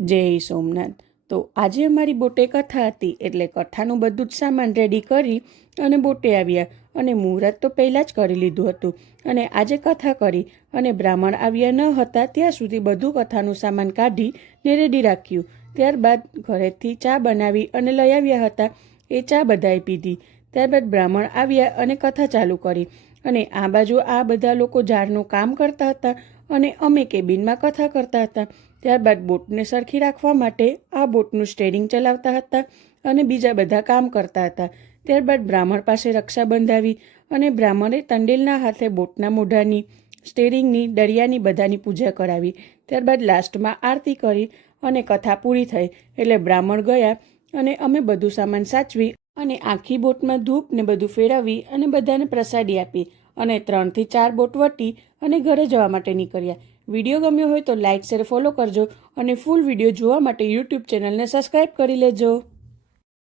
જય સોમનાથ। તો આજે અમારી બોટે કથા હતી, એટલે કથાનું બધું જ સામાન રેડી કરી અને બોટે આવ્યા અને મુહૂર્ત તો પહેલાં જ કરી લીધું હતું અને આજે કથા કરી અને બ્રાહ્મણ આવ્યા ન હતા ત્યાં સુધી બધું કથાનું સામાન કાઢી ને રેડી રાખ્યું। ત્યારબાદ ઘરેથી ચા બનાવી અને લઈ આવ્યા હતા, એ ચા બધાએ પીધી। ત્યારબાદ બ્રાહ્મણ આવ્યા અને કથા ચાલુ કરી અને આ બાજુ આ બધા લોકો ઝાડનું કામ કરતા હતા અને અમે કેબિનમાં કથા કરતા હતા। ત્યારબાદ બોટને સરખી રાખવા માટે આ બોટનું સ્ટેરિંગ ચલાવતા હતા અને બીજા બધા કામ કરતા હતા। ત્યારબાદ બ્રાહ્મણ પાસે રક્ષા બંધાવી અને બ્રાહ્મણે તંડેલના હાથે બોટના મોઢાની, સ્ટેરિંગની, દરિયાની બધાની પૂજા કરાવી। ત્યારબાદ લાસ્ટમાં આરતી કરી અને કથા પૂરી થઈ એટલે બ્રાહ્મણ ગયા અને અમે બધું સામાન સાચવી અને આખી બોટમાં ધૂપ ને બધું ફેરવી અને બધાને પ્રસાદી આપી અને 3 થી 4 બોટ વટી અને ઘરે જવા માટે નીકળ્યા। વિડીયો ગમ્યો હોય તો લાઇક, શેર, ફોલો કરજો અને ફૂલ વિડીયો જોવા માટે યુટ્યુબ ચેનલને સબસ્ક્રાઈબ કરી લેજો।